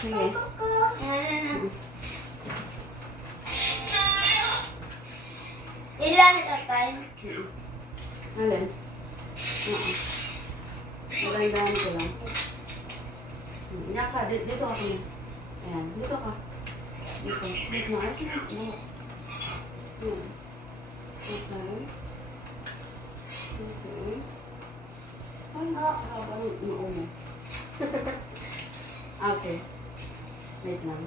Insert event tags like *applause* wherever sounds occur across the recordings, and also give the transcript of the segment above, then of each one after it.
Sige. Ilan a time? Alin? Oo. Magandaan ko lang. Hmm, Yan ka, dito, dito. Ayan, dito ka. Dito. Dito, na. Ay. Okay. Wait lang.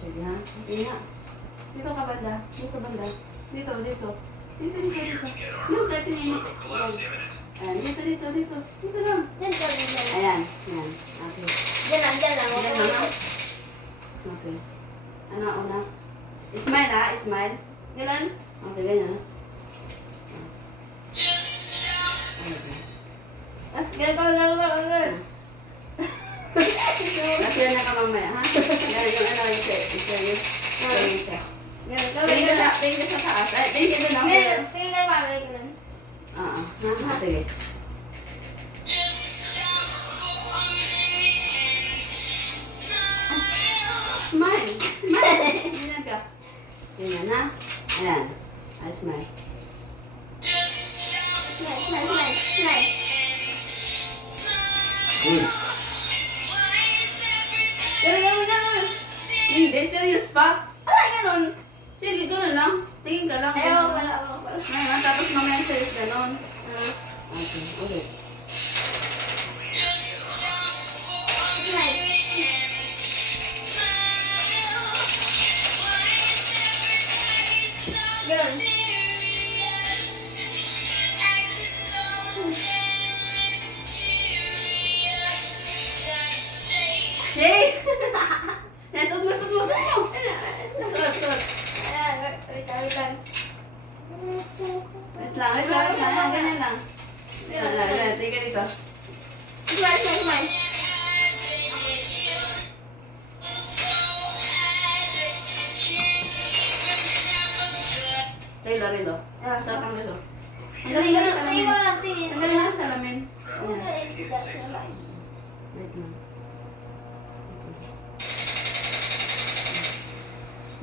Sige ha. Hindi nga. Dito ka banda. Dito banda. Dito, dito. Dito, dito, dito. Dito, dito, dito. Ayan, dito, dito, dito. Dito lang. Diyan ka rin yan. Ayan, ayan. Okay. Diyan lang, diyan lang. Diyan lang? Okay. Ano una? Smile ha, smile. Ganun? Okay, ganyan ganun ka, ganun ka, ganun ka. Kasi yan na ka mamaya, ha? Yan, yung ano, yung sa- yung serious. Serious siya. Tingin ka sa, tingin ka sa taas. Ay, tingin ka doon mami, ganun. Oo, ha? Sige. Smile! Smile! Ganyan ka. Ganyan, ha? Ayan. Ay, smile. Smile, smile, smile, smile. Hmm. Ganun, ganun, ganun. Hindi, serious pa? Ay, ganun. Sige, gano'n lang. Tingin ka lang. Ayaw, wala, wala, wala. Ngayon, tapos mamaya serious gano'n. Ah, Okay, ulit. Ganun. Lang, wait lang, lang. Ganyan lang. Ganyan lang, ganyan. Tingin ka dito. Smile, smile, smile. Rilo, rilo. Ah, Suot ang rilo. Ganun, ganun. Tingin mo lang, tingin. Tanggalin lang sa rin, tidak siya lang.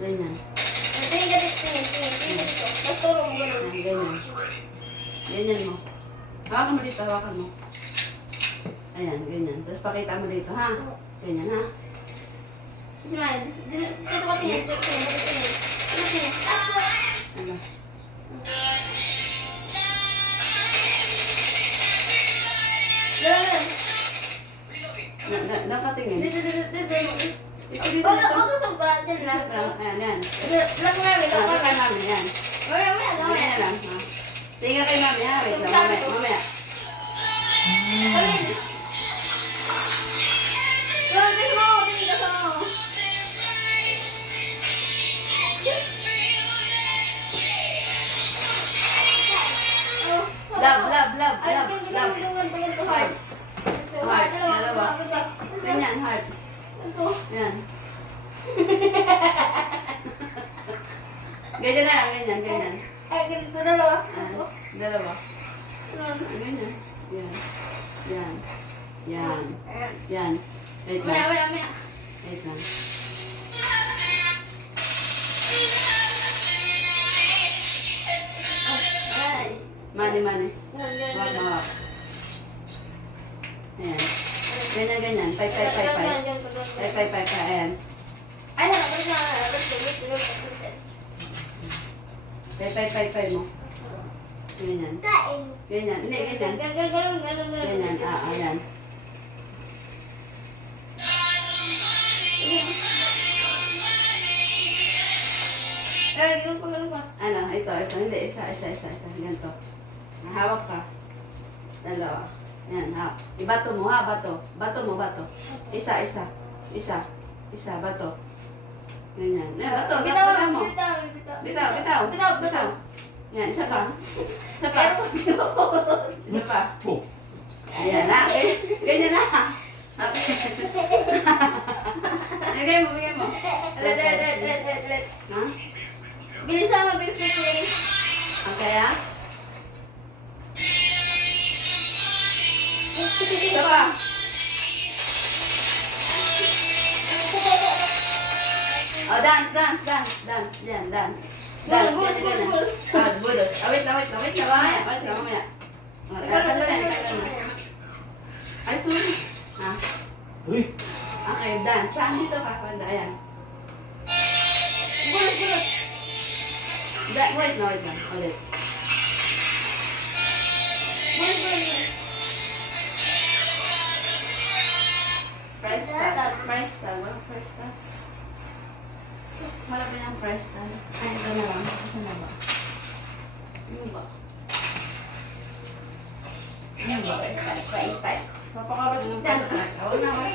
Wait lang. Ganyan ka dito, tingin, tingin, tingin dito. Magturo mo ganun. Ayan, ganyan. Ganyan mo. Hawakan mo dito, hawakan mo. Ayan, ganyan. Tapos pakita mo dito, ha? Ganyan, ha? Smile. Dito dito ka tingin, dito tingin, dito tingin. Dito tingin. Ano? Na, na, nakatingin. Dito, dito, dito, dito. Dito, dito, Huwag huwag ka sobra dyan lang. Ayan, ayan. Lang namin, Ah, lang namin. namin, yan. Mamaya, mamaya, Mamaya mamaya. lang, ha? Tingnan kay mami, ha? Wait lang, mamaya, mamaya. Tingin mo, tingin ka mo. Love, love, love, Ay, love, tingin, love. tingin, tingin, tingin to heart. Heart, heart, dalawa. Ganyan, heart. Ito. Yan. *laughs* Ganyan na lang, ganyan, ganyan. Ay, ganito, dalawa. Ah, dalawa. Ah, ganyan. Yan. Yan. Yan. Yan. Wait lang. maya, maya. Wait lang. Ay. Mani, mani. Wag, wag. Ayan. Ganyan, ganyan. Pay, pay, pay, pay. Pay, pay, pay, pay. Ayan. Ay, harap na, harap na, harap na. Pay, pay, pay, pay mo. Ganyan. Kain. Ganyan. Hindi, ganyan. Ganun, ganun, ganun. Ganyan. Ah, ayan. Ay, ganun pa, ganun pa. Ano, ito, ito. Hindi, isa, isa, isa, isa. Ganito. Hawak ka. Dalawa. Yan, ha. Ibato mo, ha, bato. Bato mo, bato. Isa, isa. Isa. Isa, bato. Ganyan. Yan, bato. Bitaw, Bitaw mo. bitaw, bitaw. Bitaw, bitaw. Bitaw, bitaw. Yan, isa pa. Isa pa. Pero, Isa pa. Ayan na. eh, Ganyan na. Bigay mo, bigay mo. Let, let, let, let, let. Ha? Bilis, bilis, bilis. Okay, ha? Dance, dance, dance, dance. Yan, dance. Dance, bul, ganyan, bul, ganyan. bul. Ah, bulot. Ah, wait lang, wait lang, wait lang. Mamaya, wait lang, mamaya. Oh, Ikaw na, tagal na, tagal na. Ay, sorry. Ha? Uy! Okay, dance. Saan dito ka? Banda, ayan. Bulot, bulot. Da, wait na, wait lang. Ulit. Bulot, bulot, bulot. Press start. Press. Walang press start. Wala pa ng press start. Ay, ito na lang. Kasi na ba? Ano ba? Ano ba? Press start. Press start. Papakarot ng press start. Oo na, press